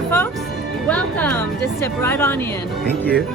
there, folks. Welcome. Just step right on in. Thank you.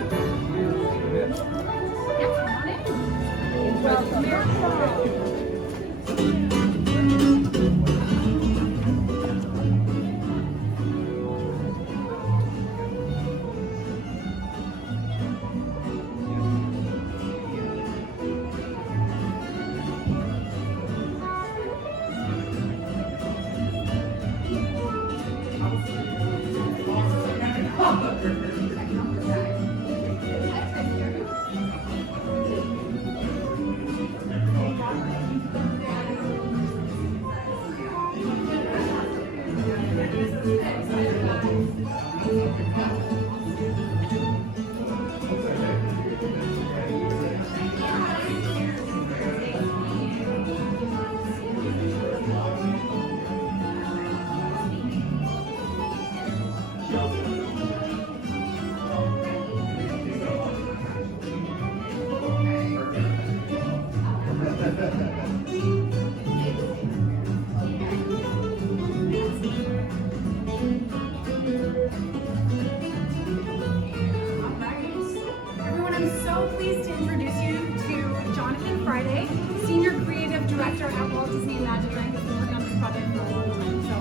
I'm so pleased to introduce you to Jonathan Friday, Senior Creative Director at Walt Disney Imagineering. He's been working on this project for a long time, so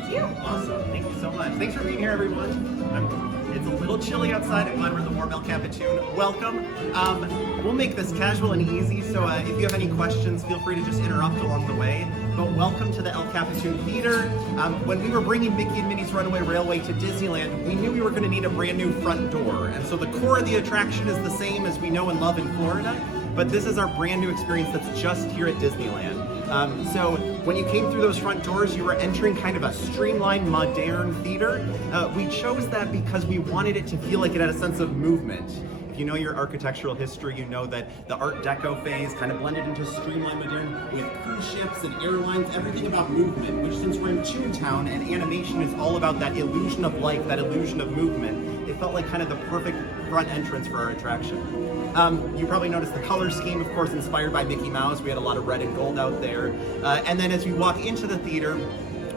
thank you. Awesome, thank you so much. Thanks for being here, everyone. It's a little chilly outside. I'm glad we're in the warm El Capitan. Welcome. We'll make this casual and easy, so if you have any questions, feel free to just interrupt along the way. But welcome to the El Capitan Theater. When we were bringing Mickey and Minnie's Runaway Railway to Disneyland, we knew we were going to need a brand new front door. And so the core of the attraction is the same as we know and love in Florida, but this is our brand new experience that's just here at Disneyland. So when you came through those front doors, you were entering kind of a streamlined, modern theater. We chose that because we wanted it to feel like it had a sense of movement. If you know your architectural history, you know that the Art Deco phase kind of blended into streamlined modern with cruise ships and airlines, everything about movement, which since we're in Toontown and animation is all about that illusion of life, that illusion of movement, it felt like kind of the perfect front entrance for our attraction. You probably noticed the color scheme, of course, inspired by Mickey Mouse. We had a lot of red and gold out there. And then as we walk into the theater,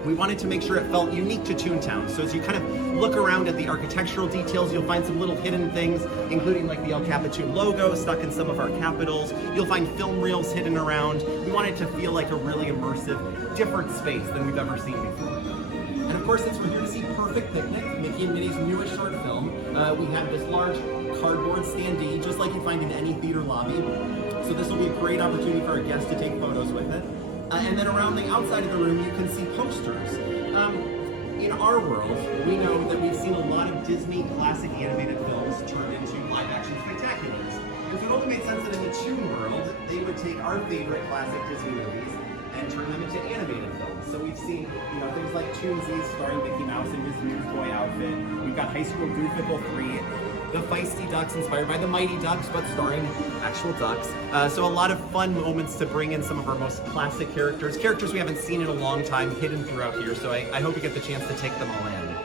we wanted to make sure it felt unique to Toontown. So as you kind of look around at the architectural details, you'll find some little hidden things, including like the El Capitan logo stuck in some of our capitals. You'll find film reels hidden around. We wanted it to feel like a really immersive, different space than we've ever seen before. And of course, since we're here to see Perfect Picnic, Mickey and Minnie's newest short film, we have this large cardboard standee, just like you find in any theater lobby. So this will be a great opportunity for our guests to take photos with it. And then around the outside of the room, you can see posters. In our world, we know that we've seen a lot of Disney classic animated films turned into live-action spectaculars. And so it only made sense that in the Toon world, they would take our favorite classic Disney movies and turn them into animated films. So we've seen, things like Toonsies starring Mickey Mouse in his newsboy outfit. We've got High School Goofable 3. The Feisty Ducks, inspired by the Mighty Ducks, but starring actual ducks. So a lot of fun moments to bring in some of our most classic characters we haven't seen in a long time, hidden throughout here. So I hope you get the chance to take them all in.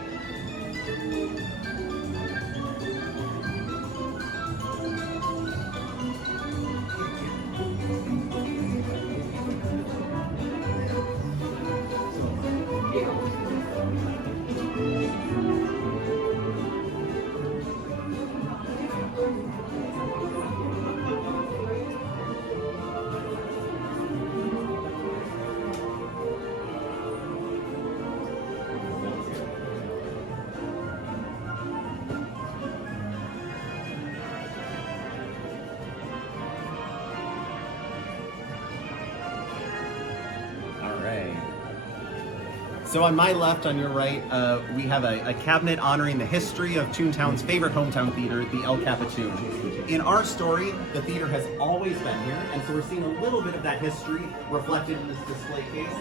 So on my left, on your right, we have a cabinet honoring the history of Toontown's favorite hometown theater, the El Capitan. In our story, the theater has always been here, and so we're seeing a little bit of that history reflected in this display case,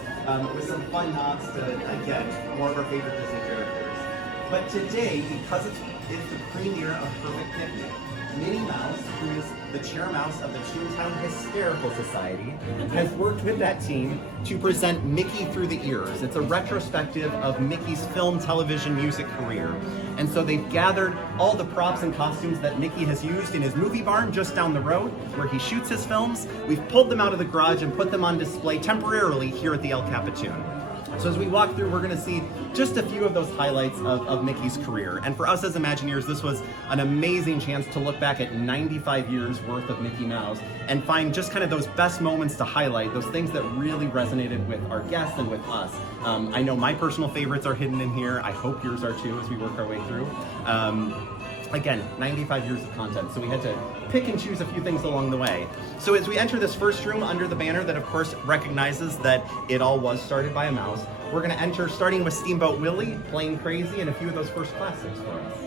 with some fun nods to, again, more of our favorite Disney characters. But today, because it's the premiere of Perfect Picnic, Minnie Mouse, who is the chair mouse of the Toontown Hysterical Society, has worked with that team to present Mickey Through the Ears. It's a retrospective of Mickey's film, television, music career. And so they've gathered all the props and costumes that Mickey has used in his movie barn just down the road, where he shoots his films. We've pulled them out of the garage and put them on display temporarily here at the El Capitan. So as we walk through, we're going to see just a few of those highlights of Mickey's career. And for us as Imagineers, this was an amazing chance to look back at 95 years worth of Mickey Mouse and find just kind of those best moments to highlight, those things that really resonated with our guests and with us. I know my personal favorites are hidden in here. I hope yours are too as we work our way through. Again, 95 years of content, so we had to pick and choose a few things along the way. So as we enter this first room under the banner that of course recognizes that it all was started by a mouse, we're gonna enter starting with Steamboat Willie, Plain Crazy, and a few of those first classics for us.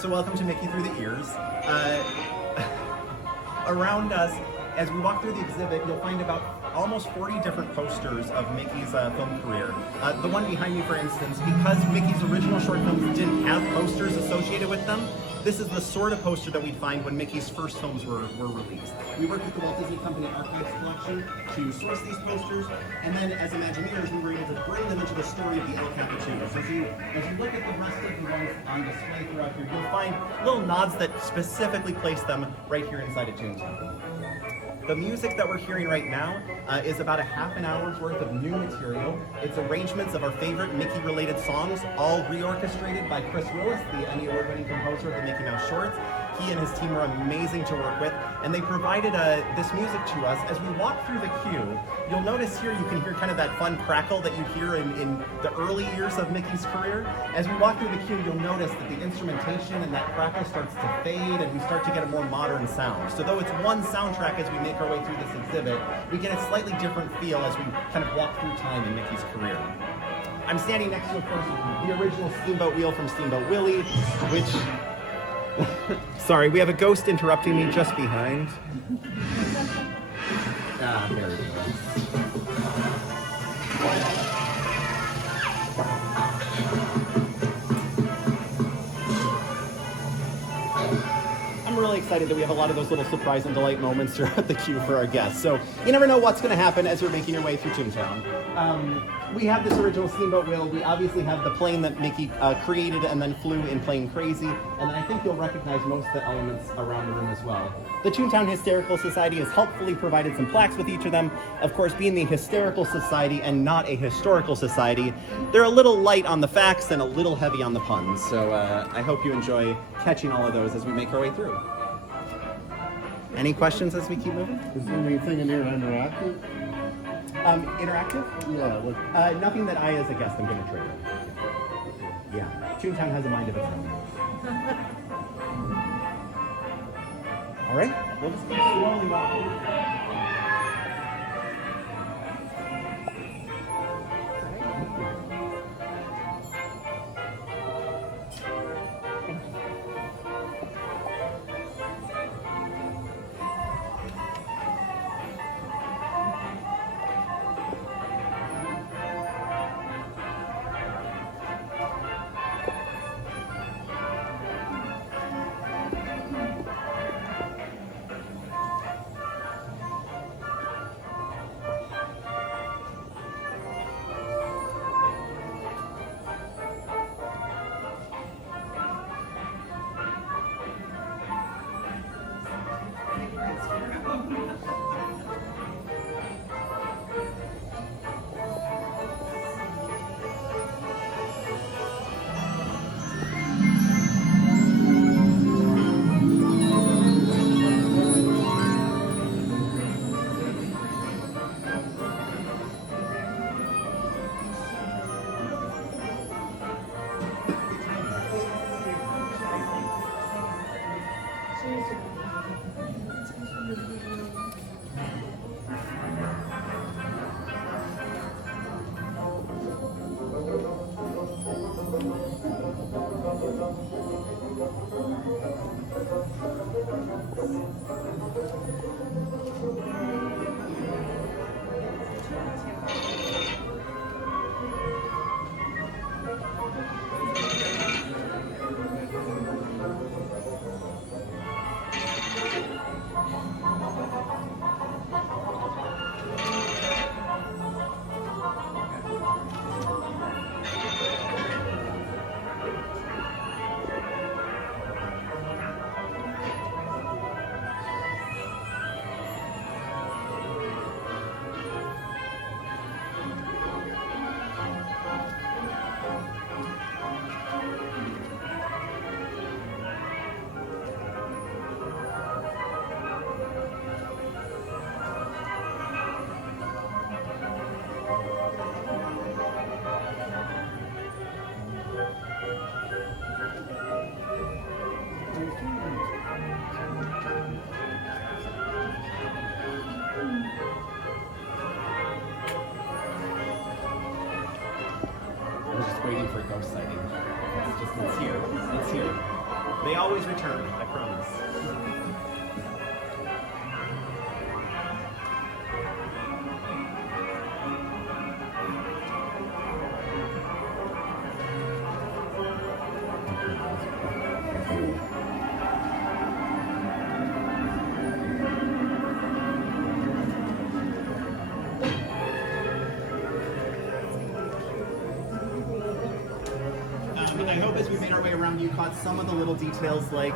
So welcome to Mickey Through the Ears. Around us, as we walk through the exhibit, you'll find about almost 40 different posters of Mickey's film career. The one behind me, for instance, because Mickey's original short films didn't have posters associated with them, this is the sort of poster that we'd find when Mickey's first films were released. We worked with the Walt Disney Company Archives collection to source these posters, and then as Imagineers, we were able to bring them into the story of the El Capitan. So as you look at the rest of the ones on display throughout here, you'll find little nods that specifically place them right here inside a Toontown. The music that we're hearing right now is about a half an hour's worth of new material. It's arrangements of our favorite Mickey-related songs, all reorchestrated by Chris Willis, the Emmy Award-winning composer of the Mickey Mouse shorts. He and his team are amazing to work with, and they provided this music to us. As we walk through the queue, you'll notice here you can hear kind of that fun crackle that you hear in the early years of Mickey's career. As we walk through the queue, you'll notice that the instrumentation and that crackle starts to fade, and we start to get a more modern sound. So though it's one soundtrack as we make our way through this exhibit, we get a slightly different feel as we kind of walk through time in Mickey's career. I'm standing next to, of course, the original Steamboat Wheel from Steamboat Willie, which... Sorry, we have a ghost interrupting me just behind. There it is. I'm really excited that we have a lot of those little surprise and delight moments throughout the queue for our guests. So you never know what's going to happen as you're making your way through Toontown. We have this original Steamboat Wheel. We obviously have the plane that Mickey created and then flew in Plain Crazy. And then I think you'll recognize most of the elements around the room as well. The Toontown Hysterical Society has helpfully provided some plaques with each of them. Of course, being the Hysterical Society and not a historical society, they're a little light on the facts and a little heavy on the puns. So I hope you enjoy catching all of those as we make our way through. Any questions as we keep moving? Is there anything in here interactive? Interactive? Yeah. Nothing that I, as a guest, am going to trade. Yeah. Toontown has a mind of its own. All right. We'll just keep slowly walking. waiting for a ghost sighting. It's here. It's here. They always return, I promise. I hope as we made our way around you caught some of the little details like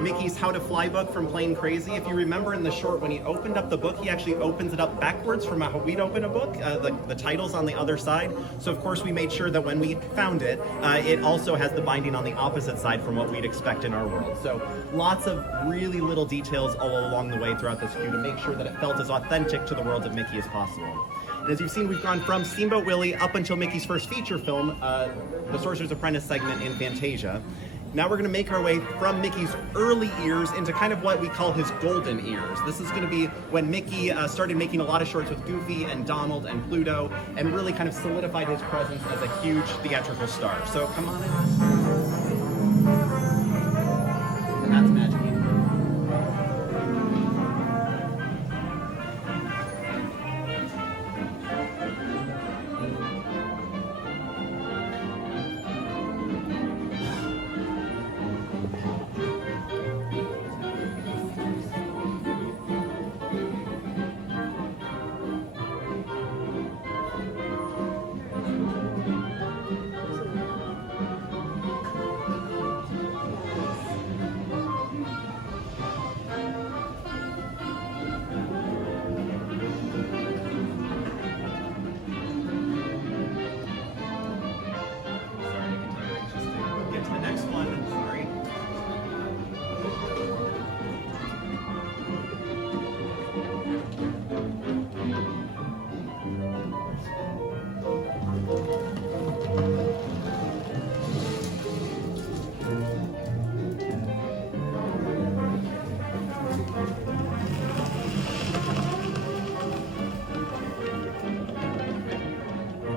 Mickey's How to Fly book from Plain Crazy. If you remember in the short, when he opened up the book, he actually opens it up backwards from how we'd open a book. The title's on the other side. So of course we made sure that when we found it, it also has the binding on the opposite side from what we'd expect in our world. So lots of really little details all along the way throughout this queue to make sure that it felt as authentic to the world of Mickey as possible. And as you've seen, we've gone from Steamboat Willie up until Mickey's first feature film, The Sorcerer's Apprentice segment in Fantasia. Now we're going to make our way from Mickey's early years into kind of what we call his golden years. This is going to be when Mickey started making a lot of shorts with Goofy and Donald and Pluto and really kind of solidified his presence as a huge theatrical star. So come on in. That's magic.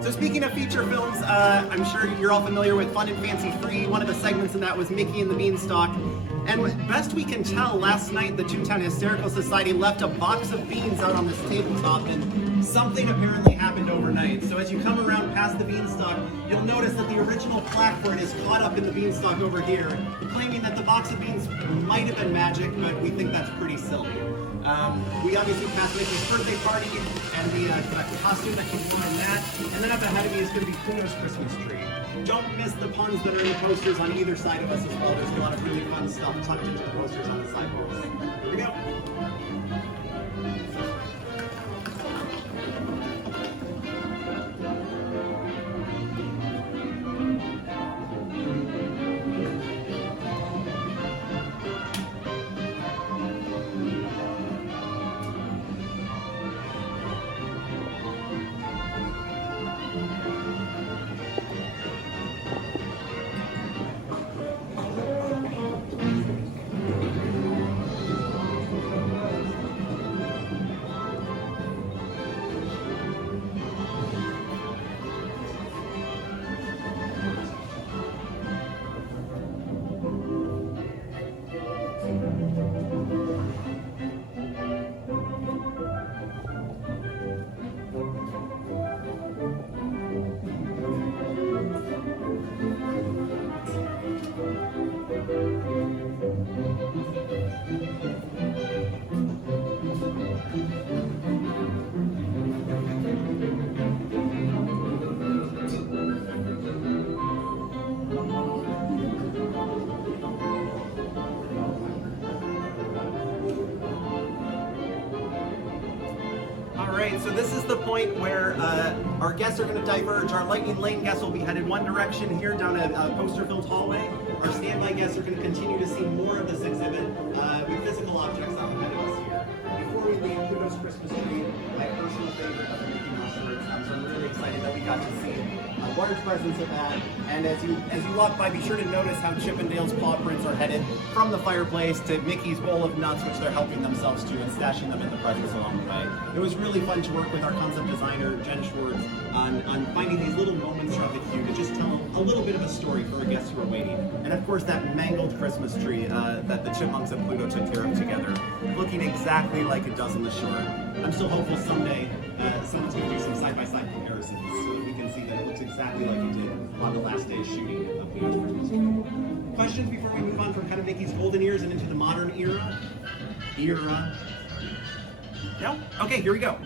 So speaking of feature films, I'm sure you're all familiar with Fun and Fancy Free. One of the segments in that was Mickey and the Beanstalk. And best we can tell, last night the Toontown Hysterical Society left a box of beans out on this tabletop, and something apparently happened overnight. So as you come around past the Beanstalk, you'll notice that the original plaque for it is caught up in the Beanstalk over here, claiming that the box of beans might have been magic, but we think that's pretty silly. We obviously passed Mickey's birthday party, and we got a costume that can combine that. And then up ahead of me is going to be Pluto's Christmas tree. Don't miss the puns that are in the posters on either side of us as well. There's a lot of really fun stuff tucked into the posters on the sidewalls. Here we go. So this is the point where our guests are going to diverge. Our Lightning Lane guests will be headed one direction here down a poster-filled hallway. Our standby guests are going to continue to see more of this exhibit with physical objects out ahead of us here. Before we leave, Pluto's Christmas tree, my personal favorite of the Mickey Mouse shorts. So I'm really excited that we got to see one large presence of that. And as you walk by, be sure to notice how Chip and Dale's paw prints are headed from the fireplace to Mickey's bowl of nuts, which they're helping themselves to and stashing them in the presents along the way. It was really fun to work with our concept designer, Jen Schwartz, on finding these little moments throughout the queue to just tell a little bit of a story for our guests who are waiting. And of course, that mangled Christmas tree that the Chipmunks and Pluto took care of together, looking exactly like it does in the short. I'm still hopeful someday someone's going to do some side-by-side comparisons so that we can see that it looks exactly like it did on the last day's shooting of Pluto's Christmas tree. Questions before we move on from kind of Mickey's golden years and into the modern era? No? Okay, here we go.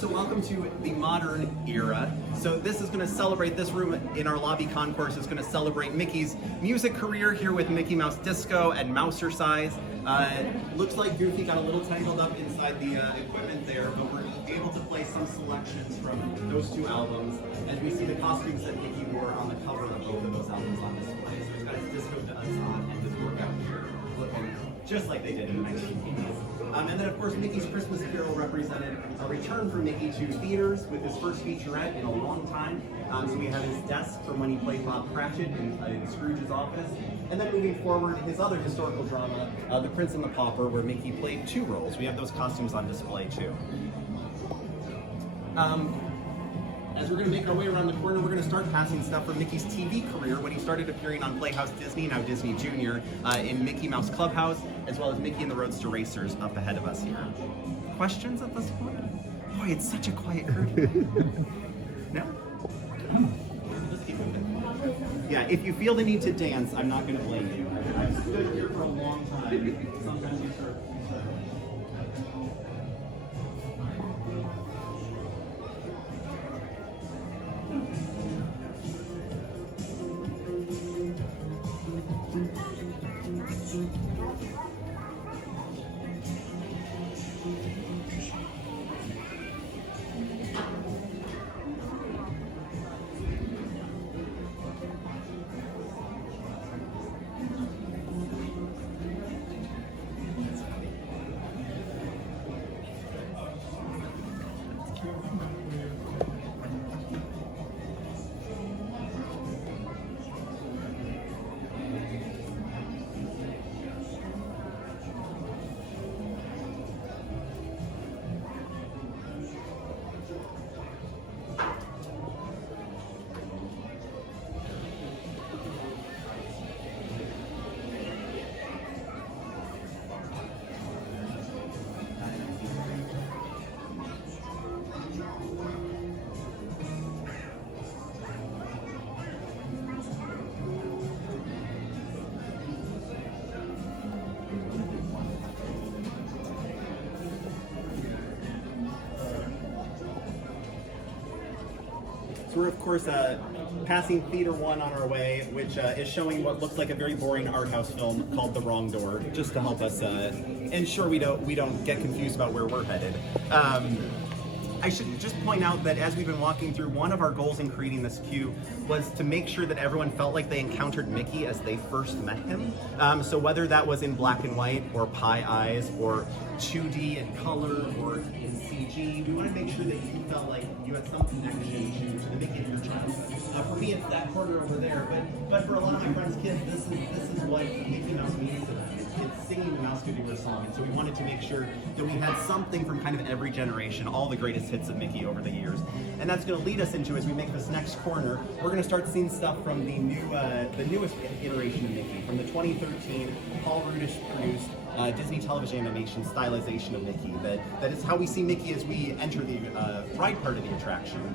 So welcome to the modern era. So this is going to celebrate, this room in our lobby concourse is going to celebrate Mickey's music career here with Mickey Mouse Disco and Mousercise. Looks like Goofy got a little tangled up inside the equipment there, but we're able to play some selections from those two albums as we see the costumes that Mickey wore on the cover of both of those albums on display. So he's got his disco duds on and his workout gear looking just like they did in the 1980s. And then, of course, Mickey's Christmas Carol represented a return for Mickey to theaters with his first featurette in a long time. So we have his desk from when he played Bob Cratchit in Scrooge's office. And then moving forward, his other historical drama, The Prince and the Pauper, where Mickey played two roles. We have those costumes on display, too. As we're going to make our way around the corner, we're going to start passing stuff from Mickey's TV career when he started appearing on Playhouse Disney, now Disney Junior, in Mickey Mouse Clubhouse, as well as Mickey and the Roadster Racers up ahead of us here. Questions at this point? Boy, it's such a quiet curtain. No? Let's keep moving. Yeah, if you feel the need to dance, I'm not going to blame you. I've stood here for a long time. Sometimes you start. So we're, of course, passing Theater 1 on our way, which is showing what looks like a very boring art house film called The Wrong Door, just to help us ensure we don't get confused about where we're headed. I should just point out that as we've been walking through, one of our goals in creating this queue was to make sure that everyone felt like they encountered Mickey as they first met him. So whether that was in black and white or pie eyes or 2D in color or in CG, we want to make sure that you felt like you had some connection to the Mickey of your childhood. For me, it's that corner over there, but for a lot of my friends' kids, this is what Mickey Mouse means to them. It's singing the Mouse Goody song, and so we wanted to make sure that we had something from kind of every generation, all the greatest hits of Mickey over the years. And that's going to lead us into, as we make this next corner, we're going to start seeing stuff from the newest iteration of Mickey, from the 2013 Paul Rudish produced Disney television animation stylization of Mickey. That is how we see Mickey as we enter the ride part of the attraction.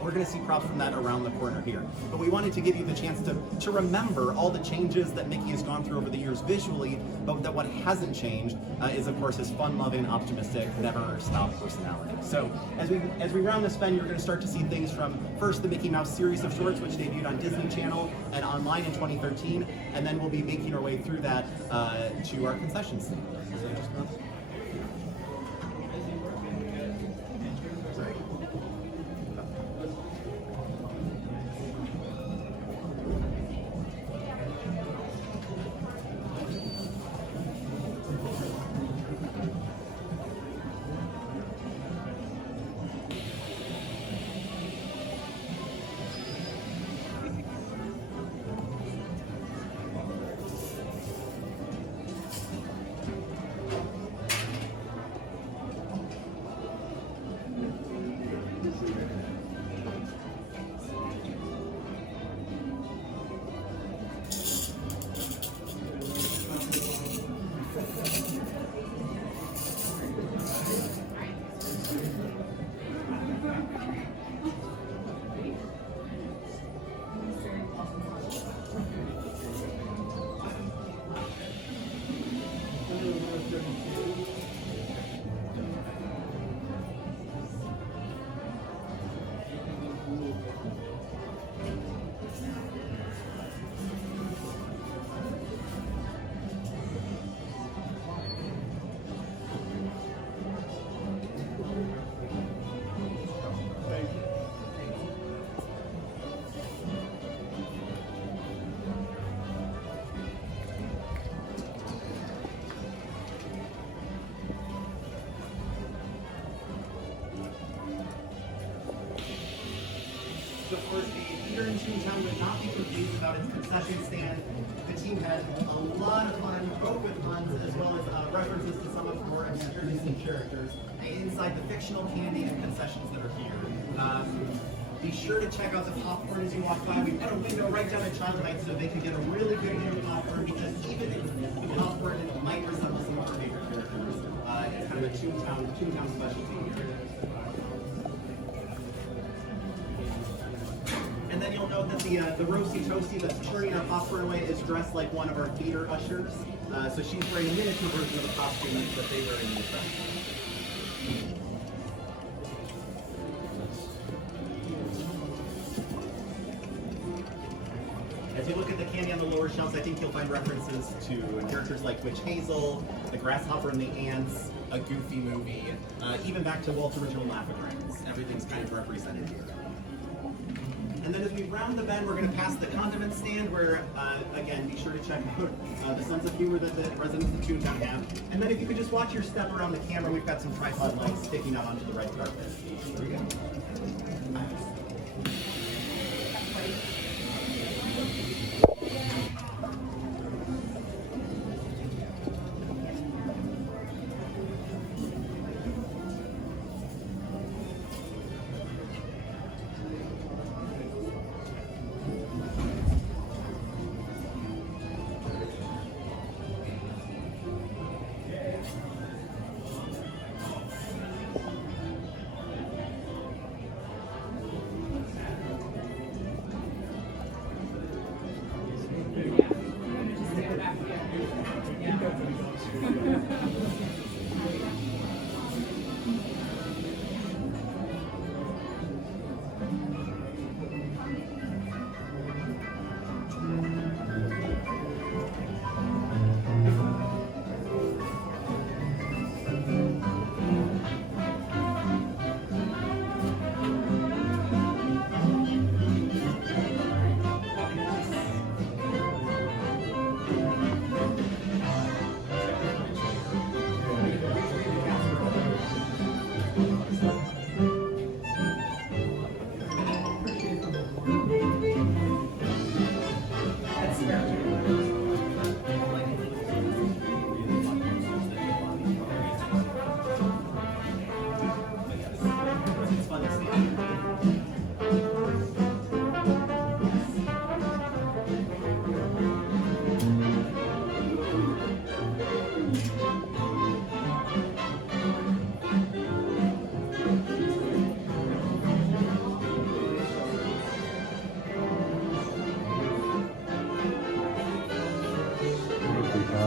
We're going to see props from that around the corner here. But we wanted to give you the chance to remember all the changes that Mickey has gone through over the years visually, but that what hasn't changed is, of course, his fun-loving, optimistic, never-stop personality. So as we round this bend, you're going to start to see things from, first, the Mickey Mouse series of shorts, which debuted on Disney Channel and online in 2013, and then we'll be making our way through that to our concession stand. So just go. Of course, the theater in Toontown would not be confused about its concession stand. The team had a lot of fun, both with puns as well as references to some of the more obscure Disney characters inside the fictional candy and concessions that are here. Be sure to check out the popcorn as you walk by. We put a window right down at Child Heights so they can get a really good view of popcorn, because even if the popcorn might resemble some of our favorite characters, it's kind of a Toontown specialty here. And then you'll note that the Roasty Toasty that's turning our popcorn away is dressed like one of our theater ushers. So she's wearing a miniature version of the costume that they wear in the attraction. As you look at the candy on the lower shelves, I think you'll find references to characters like Witch Hazel, the Grasshopper and the Ants, a Goofy movie, even back to Walt's original Laugh-A-Grants. Everything's kind of represented here. And then as we round the bend, we're going to pass the condiment stand where, again, be sure to check out the sense of humor that the residents of Toontown have. And then if you could just watch your step around the camera, we've got some tripod lights sticking out onto the red carpet. Here we go.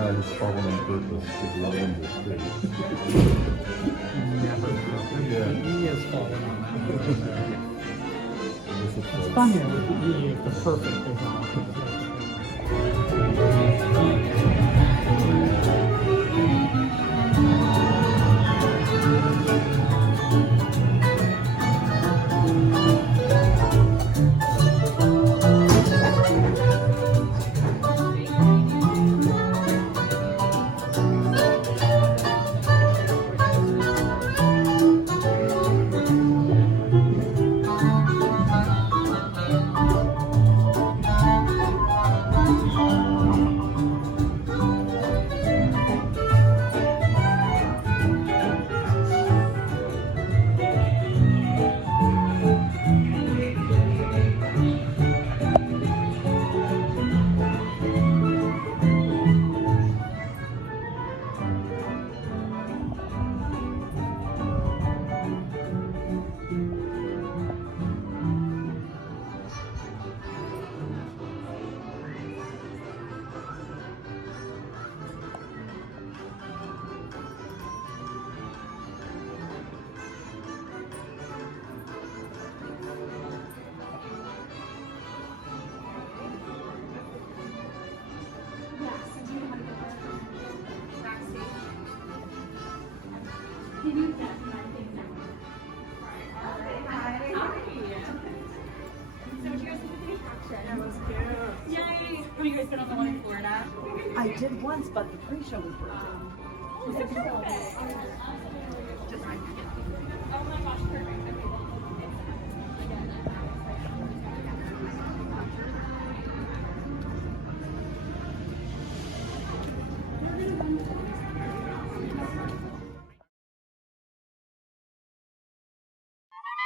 he's falling on purpose because we're in this thing. Never know. Yeah. He is falling on that one. It's a It's place. fun here with the E, the perfect design. I did once, but the pre-show was broken. Oh my gosh, perfect.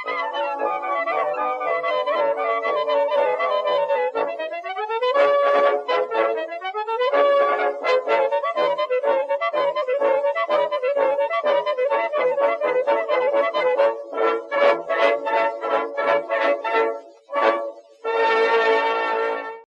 Okay.